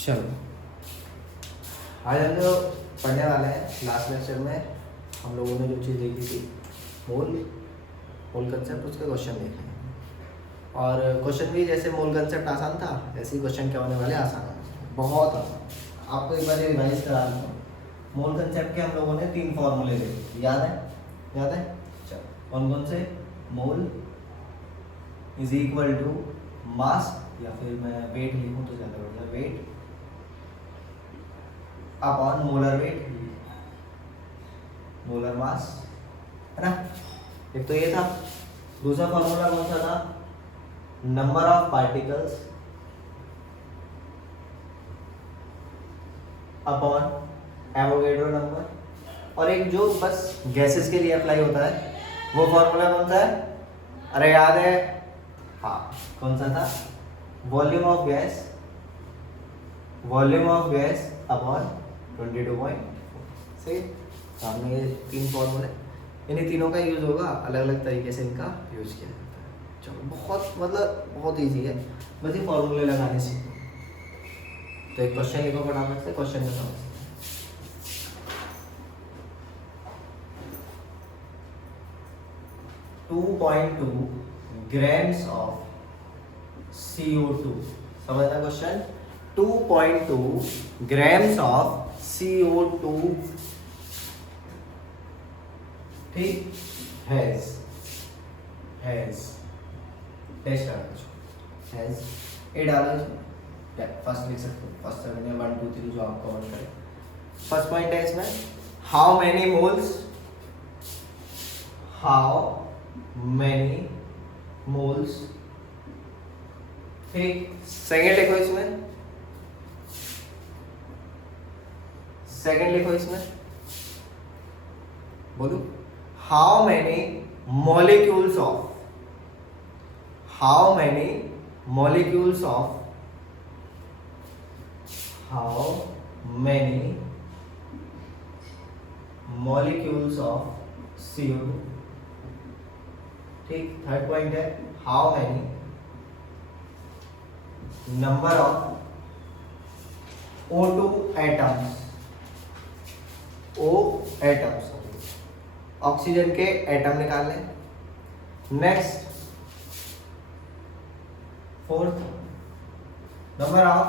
चलो आज हम जो पढ़ने वाले हैं लास्ट लेक्चर में हम लोगों ने जो चीज़ देखी थी मोल कंसेप्ट, उसके क्वेश्चन देखे हैं। और क्वेश्चन भी जैसे मोल कंसेप्ट आसान था ऐसे ही क्वेश्चन क्या होने वाले आसान है, बहुत आसान। आपको एक बार रिवाइज करा दूँ। मोल कंसेप्ट के हम लोगों ने 3 फॉर्मूले देखे, याद है? चलो कौन कौन से? Mole is equal to mass, या फिर मैं वेट लिखूँ तो ज़्यादा बढ़िया, weight upon molar weight, molar mass, है ना। एक तो ये था। दूसरा फॉर्मूला कौन सा था? Number of particles upon Avogadro number. और एक जो बस गैसेस के लिए अप्लाई होता है वो फॉर्मूला कौन सा है? अरे याद है? हाँ, कौन सा था? Volume of gas upon 22.4। सही। सामने ये 3 फॉर्मूले, इन्हीं तीनों का यूज होगा, अलग अलग तरीके से इनका यूज किया जाता है। चलो बहुत इजी है, बस ये फॉर्मूले लगाने सीखो। तो एक क्वेश्चन लिखो फटाफट से, क्वेश्चन में समझते हैं। 2.2 ग्राम्स ऑफ CO2, समझना क्वेश्चन। 2.2 ग्राम्स ऑफ CO2, ठीक, हैज टेस्ट हैज ए डालो इसमें, फर्स्ट लिख सकते हो, फर्स्ट सेकंड में 1 2 3 जो आप कवर करें। फर्स्ट पॉइंट है इसमें हाउ मेनी मोल्स, ठीक। सेकंड लिखो इसमें, बोलो how many molecules of CO2, ठीक। थर्ड पॉइंट है how many number of O2 atoms, oxygen के एटम निकालने। नेक्स्ट फोर्थ, नंबर ऑफ,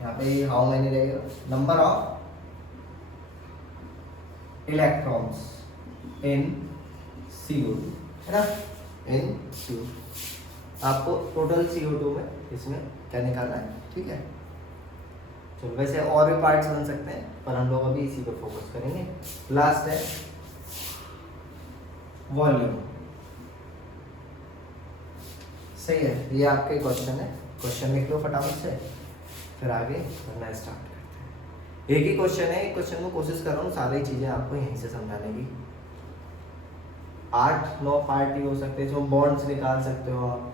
यहाँ पे हाउ मेनी रहेगा, number of electrons in CO2, है ना, इन CO2। आपको टोटल CO2 में इसमें क्या निकालना है, ठीक है। चलो वैसे और भी पार्ट्स बन सकते हैं पर हम लोग अभी इसी पर फोकस करेंगे। लास्ट है वॉल्यूम, सही है। ये आपके क्वेश्चन है, क्वेश्चन लिख लो फटाफट से, फिर आगे करना स्टार्ट करते हैं। एक ही क्वेश्चन है, एक क्वेश्चन में कोशिश कर रहा हूँ सारी चीजें आपको यहीं से समझाने की। 8-9 पार्ट ही हो सकते हैं, इसमें बॉन्ड्स निकाल सकते हो आप,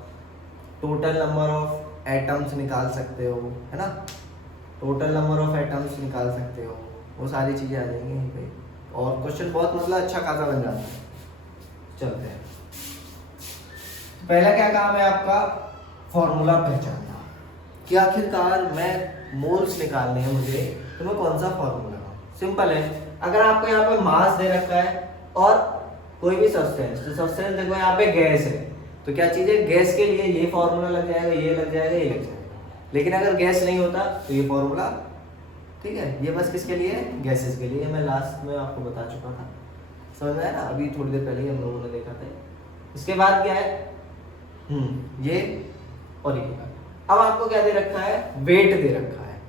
टोटल नंबर ऑफ एटम्स निकाल सकते हो, है ना, टोटल नंबर ऑफ एटम्स निकाल सकते हो, वो सारी चीज़ें आ जाएंगी यहीं पे। और क्वेश्चन बहुत मतलब अच्छा खासा बन जाता है। चलते हैं। पहला क्या काम है आपका? फॉर्मूला पहचानना कि आखिरकार मैं मोल्स निकालने हैं मुझे, तो मैं कौन सा फॉर्मूला लगाऊं। सिंपल है, अगर आपको यहाँ पे मास दे रखा है और कोई भी सब्सटेंस, तो सब्सटेंस देखो यहाँ पे गैस है, तो क्या चीज़ है, गैस के लिए ये फॉर्मूला लग जाएगा, ये लग जाएगा, ये लग जाएगा। लेकिन अगर गैस नहीं होता तो ये फॉर्मूला, ठीक है, ये बस किसके लिए है? गैसेस के लिए। मैं लास्ट में आपको बता चुका था, समझ में आया ना, अभी थोड़ी देर पहले ही हम लोगों ने देखा था। इसके बाद क्या है, ये और ये। अब आपको क्या दे रखा है? वेट दे रखा है,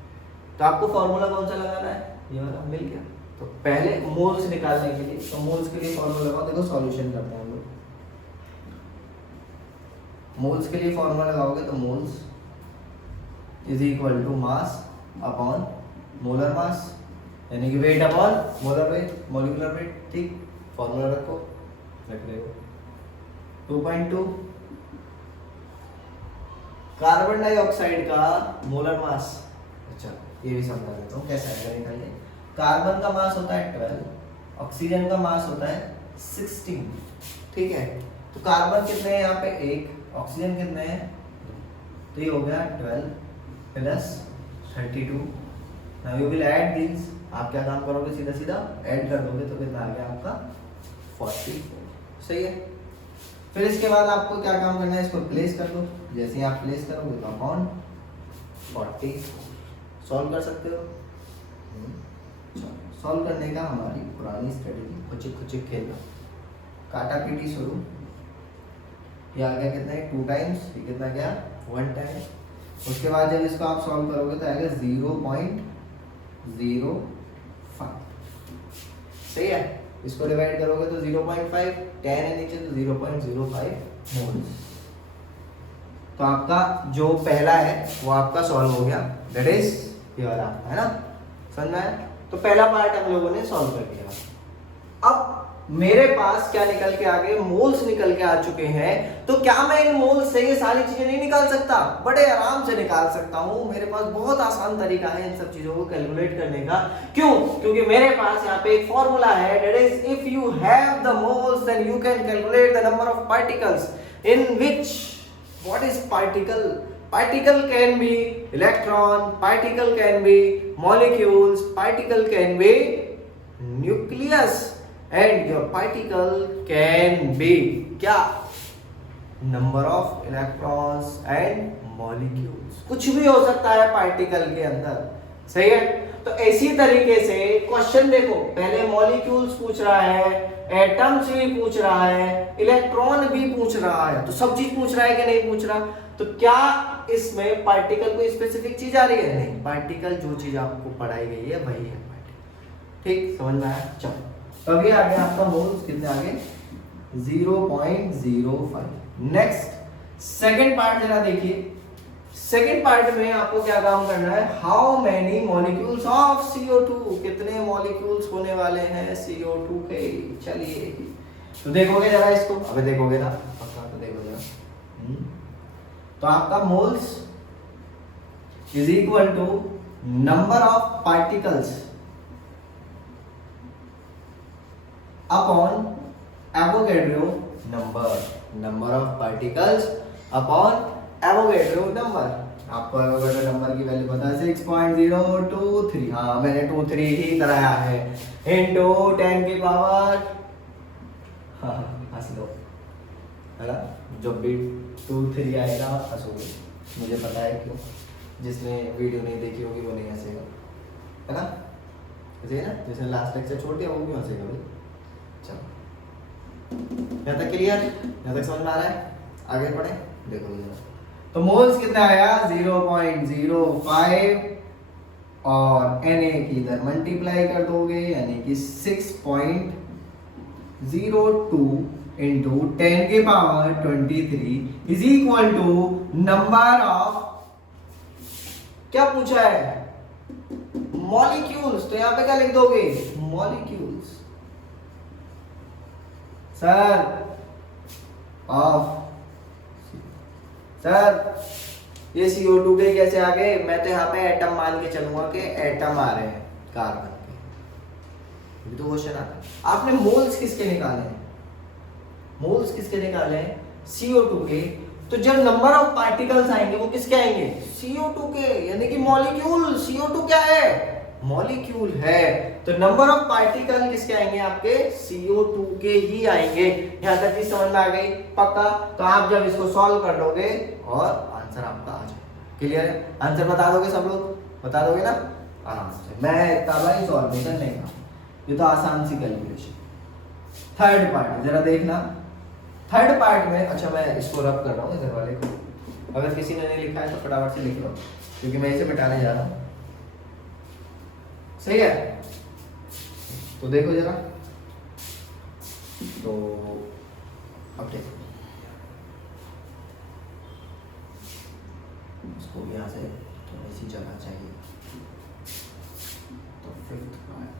तो आपको फॉर्मूला कौन सा लगाना है? ये वाला मिल गया। तो पहले मोल्स निकालने के लिए, तो मोल्स के लिए फॉर्मूला लगाओ। देखो सॉल्यूशन करते हैं हम लोग। मोल्स के लिए फॉर्मूला लगाओगे तो moles is equal to mass upon molar mass, यानी कि weight upon molar weight, molecular weight, ठीक। फॉर्मूला रख रहे हो। 2.2 कार्बन डाइऑक्साइड का मोलर मास। अच्छा, ये भी समझा देता हूँ कैसे आएगा, निकालिए। कार्बन का मास होता है 12, ऑक्सीजन का मास होता है 16, ठीक है। तो कार्बन कितने हैं यहाँ पे? 1, ऑक्सीजन कितने हैं? तो ये हो गया 12 plus 32। Now you will add these. आप क्या काम करोगे, सीधा सीधा ऐड कर दोगे तो कितना आ गया आपका 44। सही है। फिर इसके बाद आपको क्या काम करना है, इसको प्लेस कर दो। जैसे ही आप प्लेस करोगे तो अपॉन 40 सॉल्व कर सकते हो। सॉल्व करने का हमारी पुरानी स्ट्रेटेजी खुचिक खुचिक खेलना, काटा पीटी शुरू। ये आ गया कितना है 2 टाइम्स, ये कितना गया 1 टाइम। उसके बाद जब इसको आप सॉल्व करोगे तो आएगा 0.05। सही है। इसको डिवाइड करोगे तो 0.5, 10 है नीचे तो 0.05 मोल्स। तो आपका जो पहला है वो आपका सॉल्व हो गया, दैट इज ये वाला, है ना। समझ में आया। तो पहला पार्ट हम लोगों ने सॉल्व कर दिया। अब मेरे पास क्या निकल के आ गए, मोल्स निकल के आ चुके हैं। तो क्या मैं इन मोल्स से ये सारी चीजें नहीं निकाल सकता? बड़े आराम से निकाल सकता हूं। मेरे पास बहुत आसान तरीका है इन सब चीजों को कैलकुलेट करने का। क्यों? क्योंकि मेरे पास यहाँ पे एक फॉर्मूला है, that is if you have the moles then you can calculate the number of particles in which. What is particle? Particle can be electron, particle can be molecules, particle can be nucleus, and your particle can be क्या? Number of electrons and molecules। कुछ भी हो सकता है particle के अंदर। सही है। तो इसी तरीके से क्वेश्चन देखो, पहले मॉलिक्यूल्स पूछ रहा है, एटम्स भी पूछ रहा है, इलेक्ट्रॉन भी पूछ रहा है। तो सब चीज पूछ रहा है कि नहीं पूछ रहा? तो क्या इसमें पार्टिकल कोई स्पेसिफिक चीज आ रही है? नहीं, पार्टिकल जो चीज आपको पढ़ाई गई है वही है पार्टिकल। ठीक, समझ में आया। चलो तो अभी आ गया आपका मोल्स कितने आ गए 0.05। नेक्स्ट सेकंड पार्ट जरा देखिए। सेकंड पार्ट में आपको क्या काम करना है, how many molecules of CO2, कितने मॉलिक्यूल्स होने वाले हैं CO2 के। चलिए तो देखोगे जरा इसको, अबे देखोगे ना, पक्का तो देखो जरा। तो आपका moles is equal to number of particles upon Avogadro number. Number of particles upon Avogadro number. आपको एवोगैड्रो नंबर की वैल्यू पता है 6.023। हाँ मैंने 23 ही कराया है, इनटू 10 की पावर, हाँ हंस लो, है ना। जब भी 23 आएगा हंसोगे, मुझे पता है क्यों। जिसने वीडियो नहीं देखी होगी वो नहीं हंसेगा, है ना। ऐसे है ना, जिसने लास्ट लेक्चर छोड़ दिया वो भी हंसेगा भाई। चलो यहाँ तक क्लियर, यहाँ तक समझ में आ रहा है। आगे बढ़े, देखो जरा। तो मोल्स कितना आया 0.05 और Na की इधर मल्टीप्लाई कर दोगे, यानी कि 6.02 इंटू 10 की power 23 is equal to number of, क्या पूछा है, मॉलिक्यूल्स। तो यहां पे क्या लिख दोगे, मॉलिक्यूल्स सर ऑफ। सर ये CO2 के कैसे आ गए? मैं तो यहाँ पे एटम मान के चलूंगा कि एटम आ रहे हैं कार्बन के। ये तो क्वेश्चन आता है। आपने मोल्स किसके निकाले हैं? मोल्स किसके निकाले हैं? CO2 के। तो जब नंबर ऑफ पार्टिकल्स आएंगे वो किसके आएंगे? CO2 के, यानी कि मॉलिक्यूल। CO2 क्या है? मॉलिक्यूल है। तो नंबर ऑफ पार्टिकल किसके आएंगे? आपके CO2 के ही आएंगे। यहां तक चीज समझ में आ गई, पक्का। तो आप जब इसको सॉल्व कर लोगे और आंसर आपका आ जाएगा। क्लियर है? आंसर बता दोगे सब लोग? बता दोगे ना आराम से। मैं इतना भाई सॉल्व नहीं करने का, ये तो आसान सी कैलकुलेशन। थर्ड पार्ट जरा देखना। थर्ड पार्ट में, अच्छा मैं इसको रब कर रहा हूँ इधर वाले को, अगर किसी ने नहीं लिखा है तो फटाफट से लिख लो, क्योंकि मैं इसे मिटाने जा रहा हूँ। सही है? तो देखो जरा, तो अब देखो इसको भी यहाँ से थोड़ी सी जगह चाहिए। तो फिफ्थ पार्ट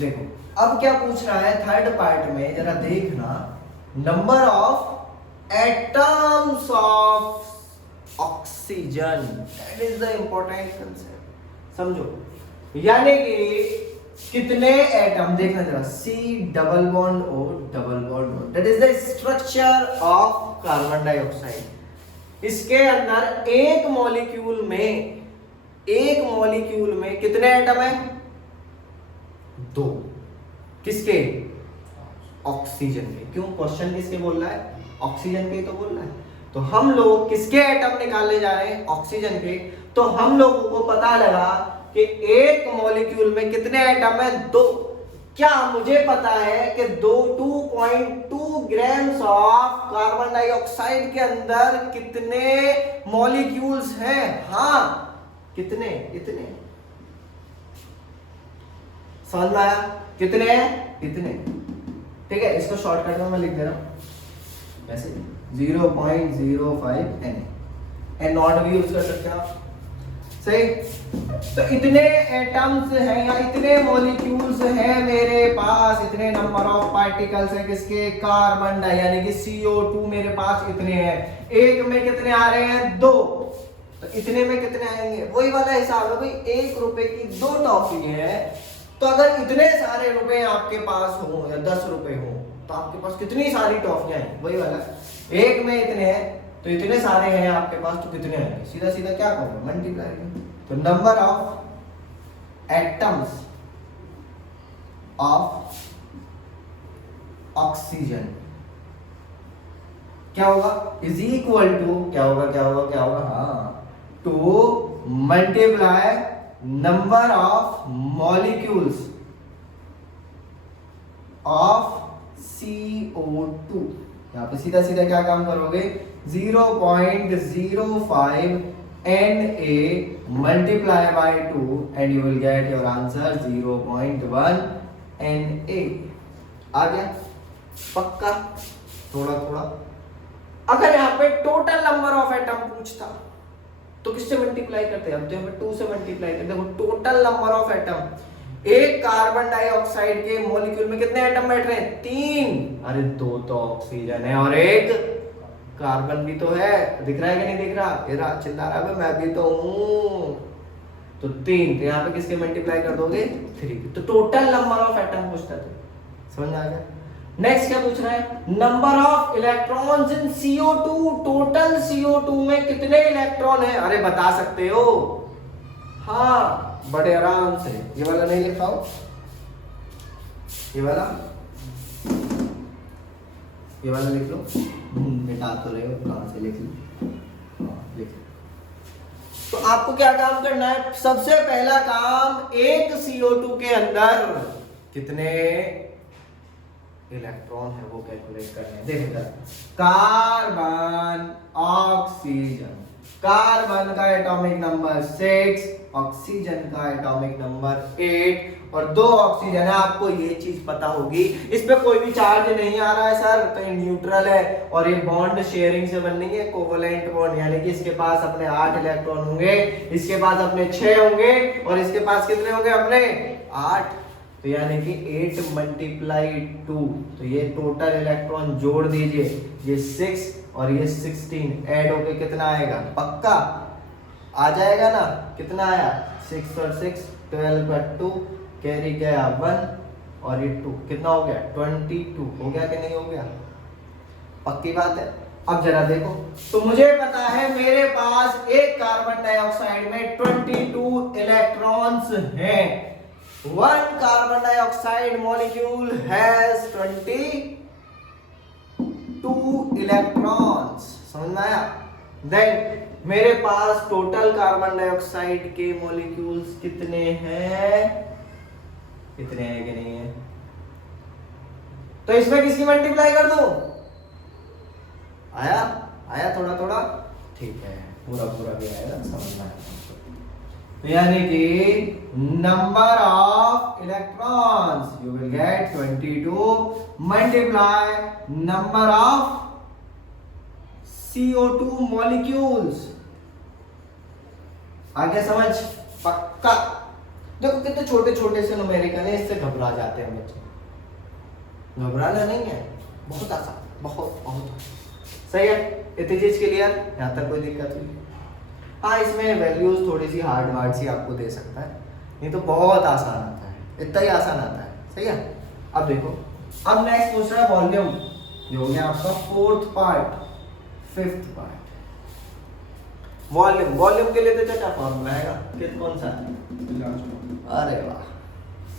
देखो, अब क्या पूछ रहा है थर्ड पार्ट में, जरा देखना। Number of atoms of oxygen, that is the important concept. समझो, यानी कि कितने एटम, देखना जरा, C double bond O double bond O, that is the structure of carbon dioxide. इसके अंदर एक मॉलिक्यूल में कितने एटम है? 2। किसके? ऑक्सीजन के। क्यों? क्वेश्चन किसके बोल रहा है? ऑक्सीजन के तो बोल रहा है। तो हम लोग किसके एटम निकालने जा रहे हैं? ऑक्सीजन के। तो हम लोगों को पता लगा कि एक मॉलिक्यूल में कितने एटम है? 2। क्या मुझे पता है कि 2.2 ग्राम्स ऑफ कार्बन डाइऑक्साइड के अंदर कितने मॉलिक्यूल्स हैं? हाँ, कितने? इतने। समझ में आया? कितने हैं? इतने। ठीक है, इसको शॉर्टकट में मैं लिख दे रहा हूं वैसे 0.05 n नॉट भी यूज कर सकते हैं आप। सही। तो इतने एटम्स हैं या इतने मॉलिक्यूल्स हैं मेरे पास, इतने नंबर ऑफ पार्टिकल्स है किसके? कार्बन डाई यानी कि CO2 मेरे पास इतने हैं। एक में कितने आ रहे हैं? 2। तो इतने में कितने आएंगे? वही वाला हिसाब है भाई, 1 रुपए की 2 टॉफी है। तो अगर इतने सारे रुपए आपके पास हो या 10 रुपए हो तो आपके पास कितनी सारी टॉफियां हैं? वही वाला, एक में इतने हैं तो इतने सारे हैं आपके पास तो कितने आएंगे? सीधा सीधा क्या करोगे? मल्टीप्लाई। तो number of atoms of oxygen क्या होगा? इज इक्वल टू क्या होगा? हाँ, to multiply number of molecules of CO2। यहां पे सीधा सीधा क्या काम करोगे? 0.05 Na multiply by 2 and you will get your answer 0.1 Na। आ गया? पक्का? थोड़ा थोड़ा। अगर यहाँ पे टोटल नंबर ऑफ एटम पूछता तो किससे मल्टीप्लाई करते? अब तो यहाँ पे 2 से मल्टीप्लाई करते। देखो टोटल नंबर ऑफ एटम, एक कार्बन डाइऑक्साइड के मॉलिक्यूल में कितने एटम बैठ रहे हैं? 3। अरे 2 तो ऑक्सीजन है और एक कार्बन भी तो है। दिख रहा है कि नहीं दिख रहा? ये रहा, चिल्ला रहा है, मैं भी तो हूं। तो 3। तो यहाँ पे किसके मल्टीप्लाई कर दोगे? 3। तो टोटल नंबर ऑफ एटम पूछता है। समझ में आ गया? नेक्स्ट क्या पूछ रहा है? Number of electrons in CO2। Total CO2 में कितने इलेक्ट्रॉन है? अरे बता सकते हो? हाँ, बड़े आराम से। ये वाला नहीं लिखा हो? ये वाला लिख लो। मिटा तो रहे हो, कहां से लिख लो? लिख लो। तो आपको क्या काम करना है? सबसे पहला काम, एक CO2 के अंदर कितने इलेक्ट्रॉन है वो कैलकुलेट करने हैं। देखो कार्बन, ऑक्सीजन। कार्बन का एटॉमिक नंबर 6, ऑक्सीजन का एटॉमिक नंबर 8 और 2 ऑक्सीजन है। आपको ये चीज पता होगी। इस पे कोई भी चार्ज नहीं आ रहा है सर, तो ये न्यूट्रल है और ये बॉन्ड शेयरिंग से बननी है, कोवलेंट बॉन्ड। यानी कि इसके पास अपने 8 इलेक्ट्रॉन होंगे, इसके पास अपने 6 होंगे और इसके पास कितने होंगे? अपने 8। तो यानी कि 8 × 2। तो ये टोटल इलेक्ट्रॉन जोड़ दीजिए, ये 6 और ये 16 ऐड होके कितना आएगा? पक्का आ जाएगा ना? कितना आया? 6 और 6 12 का 2 कैरी गया 1 और ये 2 कितना हो गया? 22 हो गया कि नहीं हो गया? पक्की बात है। अब जरा देखो, तो मुझे पता है मेरे पास एक कार्बन डाइऑक्साइड में 22 इलेक्ट्रॉन्स हैं। 1 carbon dioxide molecule has 22 electrons। समझ में आया? देन मेरे पास टोटल कार्बन डाइऑक्साइड के मॉलिक्यूल्स कितने हैं? कितने हैं कि नहीं है? तो इसमें किसकी मल्टीप्लाई कर दो? आया थोड़ा थोड़ा? ठीक है, पूरा भी आएगा, समझ में आया। यानी कि number of electrons you will get 22 multiply number of CO2 molecules. आगे समझ? पक्का? देखो कितने छोटे छोटे से न्यूमेरिकल है, इससे घबरा जाते हैं बच्चे। घबराना नहीं है, बहुत आसान, बहुत सही है। इतनी चीज के लिए यहाँ तक कोई दिक्कत नहीं। हाँ, इसमें वैल्यूज थोड़ी सी हार्ड सी आपको दे सकता है, नहीं तो बहुत आसान आता है, इतना ही आसान आता है। सही है। अब देखो, अब नेक्स्ट पूछ रहा है वॉल्यूम, जो हो गया आपका 4th part 5th part. Volume, volume के लिए तो क्या फॉर्मूला आएगा, किस कौन सा? अरे वाह,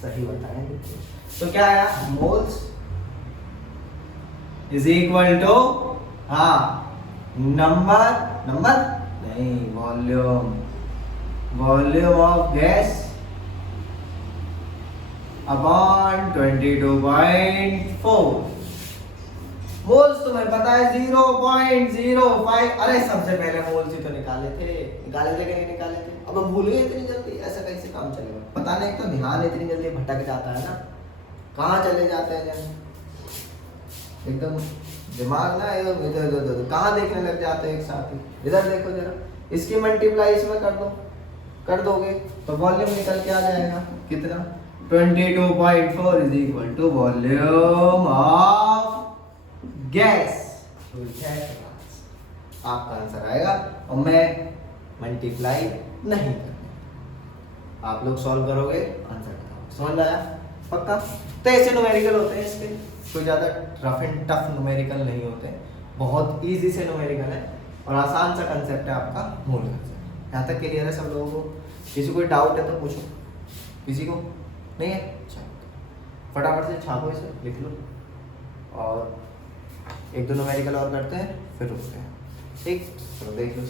सही बताएं। तो क्या आया, मोल्स इज इक्वल टू, हाँ, नंबर नहीं, volume of gas upon 22.4। Moles तुम्हें पता है 0.05। अरे सबसे पहले मोल्स ही तो निकाले थे कि नहीं निकाले थे? अब भूल गए इतनी जल्दी, ऐसा कैसे काम चलेगा? पता नहीं, तो ध्यान इतनी जल्दी भटक जाता है ना, कहाँ चले जाते हैं एकदम दिमाग ना, एकदम इधर कहाँ देखने लग जाते हैं एक साथ ही। इधर देखो जरा, इसकी मल्टीप्लाई इसमें कर दोगे तो वॉल्यूम निकल के आ जाएगा कितना, 22.4 is equal to volume of gas. आपका आंसर आएगा, और मैं मल्टीप्लाई नहीं करूंगा, आप लोग सॉल्व करोगे, आंसर बताओ। समझ आया? पक्का? तो ऐसे न्यूमेरिकल होते हैं इसके, कोई ज़्यादा रफ एंड टफ न्यूमेरिकल नहीं होते, बहुत इजी से न्यूमेरिकल है और आसान सा कंसेप्ट है आपका मूल कंसेप्ट। यहाँ तक क्लियर है सब लोगों को? किसी कोई डाउट है तो पूछो, किसी को नहीं है? अच्छा, फटाफट से छापो, इसे लिख लो और एक दो न्यूमेरिकल और करते हैं फिर रुकते हैं। ठीक, चलो देख लो।